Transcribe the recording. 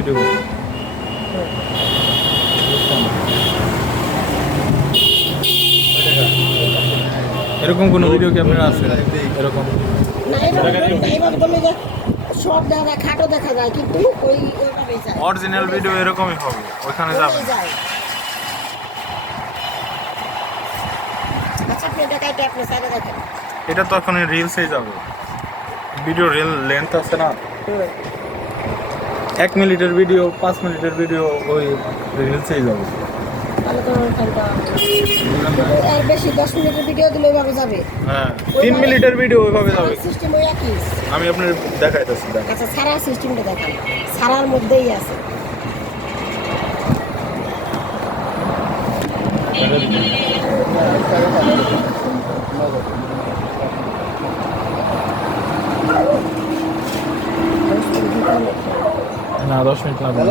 Video এরকম কোনো video কি আপনার আছে এরকম? না এইভাবে বললে যে সব দেখা যায়, খাটো দেখা যায়, কিন্তু ওইভাবেই যায়। অরিজিনাল ভিডিও এরকমই হবে, ওইখানে যাবেন। যায়। আচ্ছা আপনি এটা কাটে আপনি সাইডে দেখেন। এটা তো এখন রিলসেই যাবে, ভিডিও রিল লেন্থ আছে না, 1 মিনিটের ভিডিও 5 মিনিটের ভিডিও ওই রিলসেই যাবে। তাহলে তো ওখানটা আর বেশি 10 মিনিটের ভিডিও দিলে ওইভাবে যাবে। হ্যাঁ 3 মিনিটের ভিডিও ওইভাবে যাবে। সিস্টেম ওই একই। আমি আপনার দেখাইতেছি। আচ্ছা সারা সিস্টেমটা দেখান, সারার মধ্যেই আছে। না 10 মিনিট লাগবে।